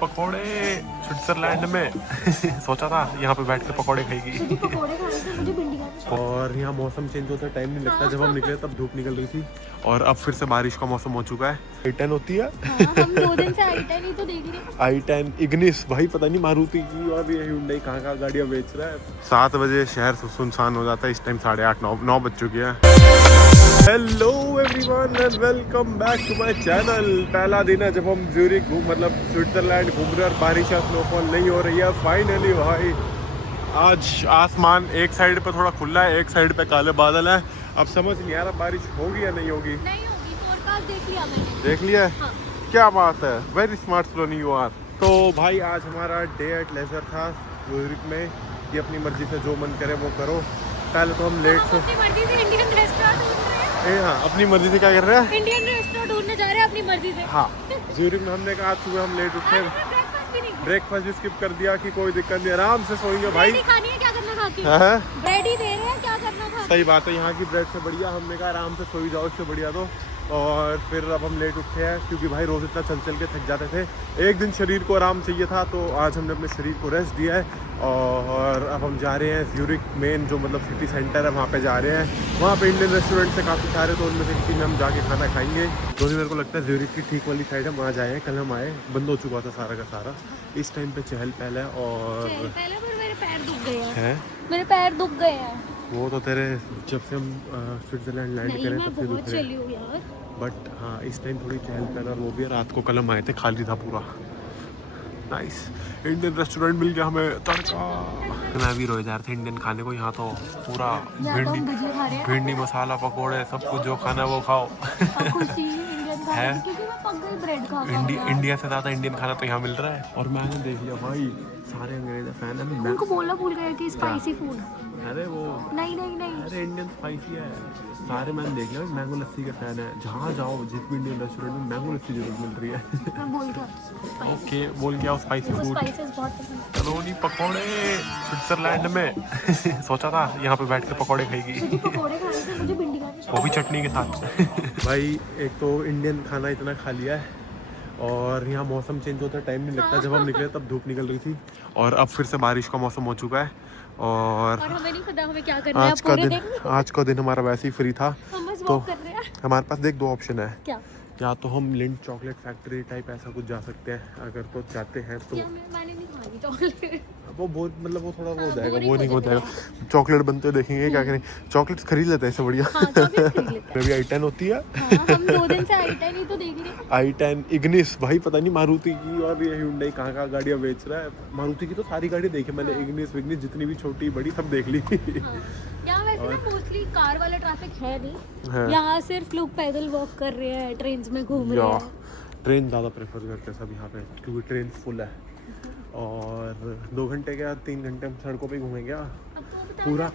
पकोड़े स्विट्जरलैंड में सोचा था यहाँ पे बैठ के पकोड़े खाएगी। पकोड़े खाने से मुझे भिंडी खानी। और यहाँ मौसम चेंज होता है, टाइम नहीं लगता। जब हम निकले तब धूप निकल रही थी और अब फिर से बारिश का मौसम हो चुका है। i10 होती है। हम 2 दिन से i10 ही तो देख रहे हैं। i10 इग्निस भाई पता नहीं मारुति की और ये Hyundai कहाँ गाड़ियाँ बेच रहा है। 7 बजे शहर सुनसान हो जाता है, इस टाइम 8:30-9 बज चुकी है। Hello everyone and welcome back to my channel. पहला दिन है जब हम ज्यूरिक मतलब स्विट्जरलैंड घूम रहे और बारिश या स्नोफॉल नहीं हो रही है। फाइनली भाई आज आसमान एक साइड पे थोड़ा खुला है, एक साइड पे काले बादल है। अब समझ नहीं आ रहा बारिश होगी या नहीं होगी। नहीं होगी, फोरकास्ट देख लिया मैंने। देख लिया? हाँ। क्या बात है, very smart Soni you are. तो भाई आज हमारा डे एट लेजर था ज्यूरिक में कि अपनी मर्जी से जो मन करे वो करो। पहले तो हम लेट से अपनी मर्जी से इंडियन रेस्टोरेंट ढूंढ रहे हैं। हाँ अपनी मर्जी से क्या कर रहे हैं, इंडियन रेस्टोरेंट ढूंढने जा रहे हैं अपनी मर्जी से। हाँ ज्यूरिक में हमने कहा आज सुबह हम लेट उठे, ब्रेकफास्ट भी नहीं किया। ब्रेकफास्ट भी स्किप कर दिया कि कोई दिक्कत नहीं, आराम से सोएंगे भाई। ब्रेड ही खानी है, क्या करना खा के। हाँ? ब्रेड ही दे रहे हैं, क्या करना खा के। सही बात है, यहाँ की ब्रेड से बढ़िया हमने कहा आराम से सोई जाओ, इससे बढ़िया तो। और फिर अब हम लेट उठे हैं क्योंकि भाई रोज़ इतना चल चल के थक जाते थे। एक दिन शरीर को आराम चाहिए था तो आज हमने अपने शरीर को रेस्ट दिया है। और अब हम जा रहे हैं ज्यूरिक मेन जो मतलब सिटी सेंटर है वहाँ पे जा रहे हैं। वहाँ पे इंडियन रेस्टोरेंट्स है काफ़ी सारे, तो उनमें से किसी में हम जाके खाना खाएंगे। जो भी मेरे को लगता है ज्यूरिक की ठीक वाली साइड है वहाँ जाए। कल हम आए, बंद हो चुका था सारा का सारा। इस टाइम पे चहल पहल है और पहले पर मेरे पैर दुख गए हैं। है मेरे पैर दुख गए हैं। वो तो तेरे जब से हम स्विट्जरलैंड लैंड नहीं, करें मैं तब से बहुत दुख रहे हैं। चली हूँ यार। बट हाँ इस टाइम थोड़ी चहल पहल और वो भी है। रात को कल हम आए थे, खाली था पूरा। नाइस इंडियन रेस्टोरेंट मिल गया हमें, तड़का। मैं भी रोए जा रहे थे इंडियन खाने को, यहाँ तो पूरा यहाँ तो हम भजिया खा रहे हैं। भिंडी मसाला पकोड़े सब कुछ जो खाना है वो खाओ। और खुशी इंडियन खाने है? की, क्योंकि मैं पक गई ब्रेड खा खा। इंडिया से ज़्यादा इंडियन खाना तो यहाँ मिल रहा है। और मैंने देख लिया भाई सारे अंग्रेज फैन है। उनको बोलना भूल गए कि स्पाइसी फूड। अरे वो नहीं नहीं नहीं, अरे इंडियन स्पाइसी है सारे। मैंने देख लिया मैंगो लस्सी के फैन है। जहाँ जाओ जिस भी इंडियन रेस्टोरेंट में मैंगो लस्सी जरूर मिल रही है। मैं बोल क्या ओके बोल क्या स्पाइसी मुझे फूड। स्पाइसेस बहुत पसंद है। कलोनी पकोड़े स्विट्जरलैंड में सोचा था यहाँ पे बैठ के पकोड़े खाएगी, मुझे पकोड़े खाने से मुझे भिंडी खानी। वो भी चटनी के साथ। भाई एक तो इंडियन खाना इतना खा लिया है और यहाँ मौसम चेंज होता है, टाइम नहीं लगता। जब हम निकले तब धूप निकल रही थी और अब फिर से बारिश का मौसम हो चुका है। और हमें नहीं पता हमें क्या करना है पूरे दिन। आज का दिन हमारा वैसे ही फ्री था। हम बस तो वॉक कर रहे हैं। हमारे पास देख 2 ऑप्शन है, क्या? या तो हम लिंट चॉकलेट फैक्ट्री टाइप ऐसा कुछ जा सकते हैं, अगर तो चाहते हैं तो। मैंने नहीं खाई चॉकलेट। वो बहुत मतलब वो थोड़ा वो हो जाएगा, boring वो नहीं हो हो जाएगा। चॉकलेट बनते देखेंगे क्या करें, चॉकलेट्स खरीद लेते हैं इससे बढ़िया। हाँ, चॉकलेट खरीद लेते मेरी i10 होती है। हैं। हम 2 दिन से i10 ही तो देख रहे हैं। i10 इग्निस भाई पता नहीं मारुति की और ये Hyundai कहाँ गाड़ियाँ बेच रहा है। मारुति की तो सारी गाड़ी देखी मैंने, इग्निस विग्निस जितनी भी छोटी बड़ी सब देख ली। यहाँ वैसे ना मोस्टली कार वाला ट्रैफिक है नहीं। हाँ। यहाँ सिर्फ लोग पैदल वॉक कर रहे हैं, ट्रेन में घूम रहे हैं। ट्रेन ज़्यादा प्रेफर करते हैं सब यहाँ पे क्योंकि ट्रेन फुल है। और 2 घंटे क्या 3 घंटे हम सड़कों पे घूमेंगे अब तो बता पूरा।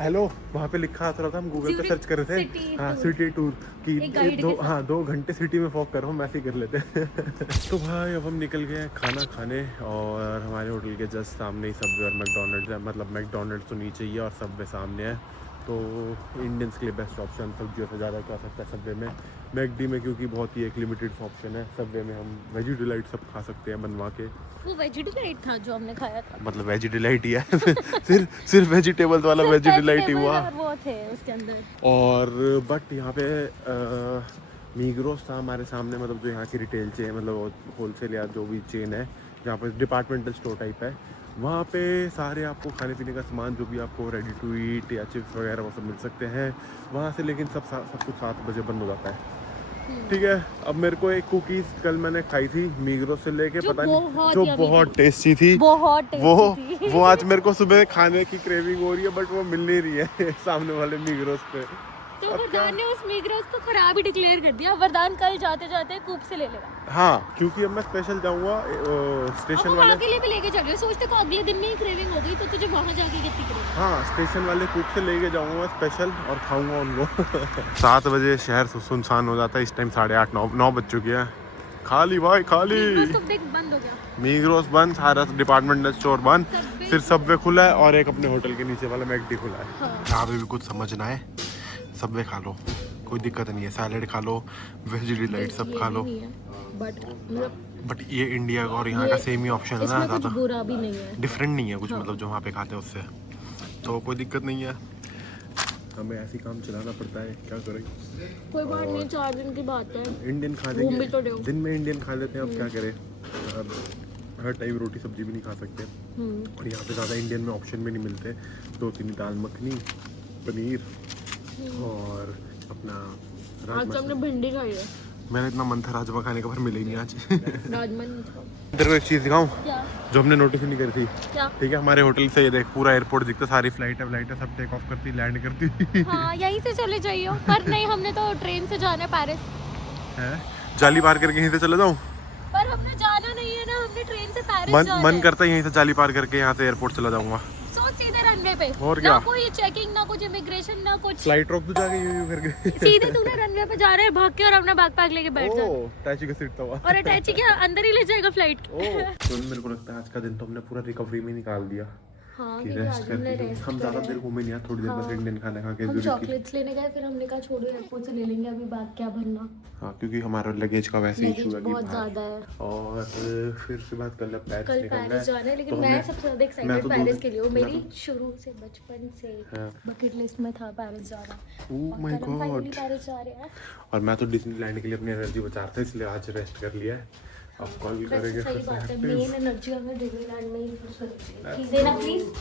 हेलो वहाँ पे लिखा आता था, हम गूगल पे सर्च कर रहे थे। सिटी हाँ टूर। सिटी टूर की एक गाइड के साथ। 2 घंटे सिटी में वॉक करो, हम ऐसे ही कर लेते हैं। तो भाई अब हम निकल गए खाना खाने और हमारे होटल के जस्ट सामने ही सबवे और मैकडोनल्ड्स है। मतलब मैकडोनल्ड्स तो नीचे ही है और सबवे सामने है। तो इंडियंस के लिए बेस्ट ऑप्शन सब्जियों से ज़्यादा क्या सकता है सबवे में। मैकडी में क्योंकि बहुत ही एक लिमिटेड ऑप्शन है, सबवे में हम वेजी डिलाइट सब खा सकते हैं बनवा के। वो वेजी डिलाइट था जो हमने खाया था। मतलब वेजी डिलाइट ही है। सिर्फ वेजिटेबल वाला वेजी डिलाइट ही हुआ। वो थे उसके अंदर। और बट यहाँ पे मीग्रोस था हमारे सामने, मतलब जो यहाँ की रिटेल चेन मतलब होलसेल या जो भी चेन है जहाँ पर डिपार्टमेंटल स्टोर टाइप है, वहाँ पे सारे आपको खाने पीने का सामान जो भी आपको रेडी टू ईट या चिप्स वगैरह वो सब मिल सकते हैं वहाँ से। लेकिन सब कुछ 7 बजे बंद हो जाता है। ठीक है, अब मेरे को एक कुकीज़ कल मैंने खाई थी मीग्रोस से लेके, पता नहीं जो बहुत टेस्टी थी। बहुत टेस्टी थी। वो आज मेरे को सुबह खाने की क्रेविंग हो रही है बट वो मिल नहीं रही है सामने वाले मीग्रोस पे। तो वरदान ने उस मीग्रोस को खराब ही डिक्लेयर कर दिया। वरदान कल जाते जाते कूप से ले लेगा। हाँ क्योंकि अब मैं स्पेशल जाऊँगा स्टेशन अब वाले वहाँ के लिए भी लेके चल रहे हो। सोचते को अगले दिन में ही क्रेविंग हो गई तो तुझे वहाँ जाके कितनी क्रेविंग। हाँ स्टेशन वाले कूप से लेके जाऊँगा स्पेशल और खाऊंगा उनको। 7 बजे शहर सुनसान हो जाता है, इस टाइम 8:30-9 बज चुकी है। खाली भाई खाली। तो देख बंद हो गया। मीग्रोस बंद, सारा डिपार्टमेंटल स्टोर बंद, सिर्फ सबवे खुला है और एक अपने होटल के नीचे वाला मैकडी खुला है। यहाँ पे भी कुछ समझना है, सबवे खा लो कोई दिक्कत नहीं है, सैलेड खा लो, वेज डिलाइट सब खा लो। बट मतलब बट ये इंडिया का और यहाँ का सेम ही ऑप्शन है ना, इसमें कुछ ज़्यादा बुरा भी नहीं है, डिफरेंट नहीं है कुछ, हाँ। मतलब जो वहाँ पे खाते हैं उससे, तो कोई दिक्कत नहीं है। हमें ऐसे काम चलाना पड़ता है, क्या करें। कोई बात नहीं, 4 दिन की बात है, इंडियन खा घूम भी लेंगे, तो रहे हो। दिन में इंडियन खा लेते हैं, अब क्या करें। अब हर टाइम रोटी सब्जी भी नहीं खा सकते, और यहाँ पे ज़्यादा इंडियन में ऑप्शन भी नहीं मिलते। 2-3 दाल मखनी, पनीर और अपना आज राजमा। तो हमने भिंडी खाई है, मेरा इतना मन था राजमा खाने का, पर मिले ही नहीं आज। राजमा नहीं था। तेरे को एक चीज़ दिखाऊं क्या जो हमने नोटिस ही नहीं करी थी। क्या? ठीक है, हमारे होटल से ये देख पूरा एयरपोर्ट दिखता, सारी फ्लाइट है सब टेक ऑफ करती, लैंड करती हाँ, यहीं से चले जाइए, पर नहीं, हमने तो ट्रेन से जाना है पेरिस। है। जाली पार करके यहीं से चले जाऊं? पर हमने जाना नहीं है ना, हमने ट्रेन से पेरिस मन जाना मन है। करता है यहीं से जाली पार करके यहाँ से एयरपोर्ट चला जाऊंगा। सोच, सीधे रनवे पे, और ना क्या? कोई चेकिंग, ना कुछ इमिग्रेशन, ना कुछ, फ्लाइट रोक तो जाके यूं करके सीधे तूने रनवे पे जा रहे हैं, भाग के और अपना बैकपैक लेके बैठ जा। ओ टैची का सीट था वहाँ। और अटैची क्या अंदर ही ले जाएगा फ्लाइट के? तो मेरे को लगता है आज का दिन तो हमने पूरा रिकवरी में निकाल दिया हाँ, कि क्योंकि रेस्ट आज हमने करके। रेस्ट हम ज्यादा करा देर है। घूमे नहीं यार, थोड़ी देर बस हाँ। इंडियन खाना खा के हम ज़रूरी की। चॉकलेट्स लेने गए, फिर हमने कहा छोड़ो, एयरपोर्ट से ले लेंगे, अभी बैग क्या भरना, हाँ, क्योंकि हमारा लगेज का वैसे इशू लगेज है कि बहुत बाहर। ज्यादा है। और फिर उसके बाद कल कल पेरिस निकलना पेरिस है। जाना है, लेकिन तो मैं हमने- सबसे ज्यादा मैं एक्साइटेड तो पेरिस दो- के लिए हूँ। मैं मेरी तो- शुरू से बचपन से हाँ। बकेट लिस्ट में था पेरिस जाना, Oh और my कल हम फाइनली God। पेरिस जा रहे हैं। और मैं तो डिज्नीलैंड के लिए अपनी एनर्जी बचा रहा था, इसलिए आज रेस्ट कर लिया है। अब कॉल वैसे करेंगे सही फिर से बात है, active। मेन एनर्जी हमें डिज्नीलैंड में ही की देना प्लीज,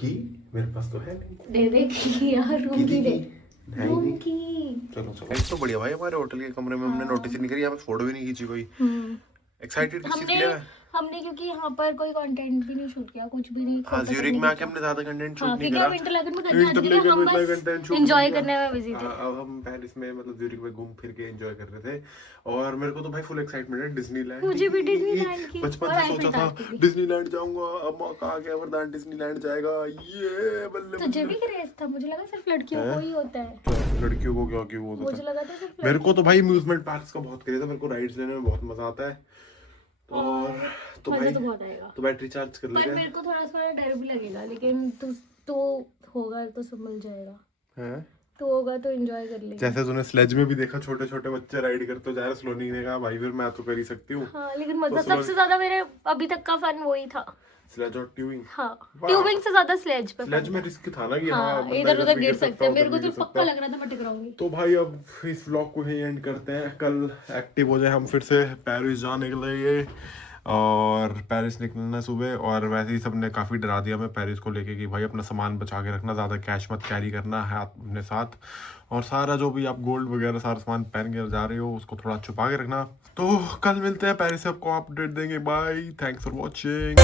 की मेरे पास तो है नहीं। दे दे की यार, रूम की दे, है ही रूम नहीं। की। चलो तो बढ़िया भाई, हमारे होटल के कमरे में हमने नोटिस ही नहीं करी, यहाँ पे फोटो भी नहीं खींची कोई। एक्साइटेड किस चीज के लिए है? हमने क्योंकि यहाँ पर कोई कंटेंट भी नहीं शूट किया, कुछ भी नहीं। हाँ, photo ज्यूरिक भी में नहीं आके हमने ज्यादा कंटेंट शूट हाँ, नहीं क्योंकि करा। हम इंटरलैगन में करने आते थे, इंटरलैगन हम में इतना बस कंटेंट शूट एंजॉय नहीं किया। करने में बिजी थे। अब हम पेरिस में मतलब ज्यूरिक में घूम फिर के एंजॉय कर रहे थे, और मेरे को तो भाई फुल एक्साइटमेंट है डिज्नीलैंड। मुझे भी डिज्नीलैंड की, बचपन और से आईफल सोचा था टावर की। डिज्नीलैंड जाऊंगा, अब मौका आ गया, वरदान डिज्नीलैंड जाएगा, ये बल्ले तुझे बल्ले। भी क्रेज था? मुझे लगा सिर्फ लड़कियों को ही होता है, तो लड़कियों को क्या क्यों होता मुझे है? लगा था सिर्फ मेरे को तो भाई अम्यूजमेंट पार्क्स का बहुत क्रेज है, मेरे को राइड्स लेने में बहुत मजा आता है। और तो मजा भाई तो बहुत आएगा, तो बैटरी चार्ज कर पर लेते मेरे हैं। को थोड़ा सा डर भी लगेगा, लेकिन तो होगा तो सब मिल जाएगा, हैं? तो होगा तो एंजॉय कर लेंगे। जैसे तूने स्लेज में भी देखा, छोटे छोटे बच्चे राइड करते जा रहे, स्लोनी ने कहा भाई फिर मैं तो कर ही सकती हूँ। हाँ, लेकिन मजा तो सबसे ज्यादा मेरे अभी तक का फन वही था। स्लेज और ट्यूबिंग। हाँ, वाह। ट्यूबिंग से ज्यादा स्लेज पे स्लेज fun में था। रिस्क था ना कि हाँ, बंदा इधर उधर भी गिर सकता, सकते हैं, उधर मेरे को भी तो गिर पक्का सकता। लग रहा था मैं टकराऊंगी। तो भाई अब इस व्लॉग को ही एंड करते हैं, कल एक्टिव हो जाए हम फिर से पेरिस जाने के लिए। और पेरिस निकलना सुबह, और वैसे ही सबने काफ़ी डरा दिया मैं पेरिस को लेके कि भाई अपना सामान बचा के रखना, ज़्यादा कैश मत कैरी करना है अपने साथ, और सारा जो भी आप गोल्ड वगैरह सारा सामान पहन के जा रहे हो उसको थोड़ा छुपा के रखना। तो कल मिलते हैं, पेरिस से आपको अपडेट देंगे। Bye, thanks for watching.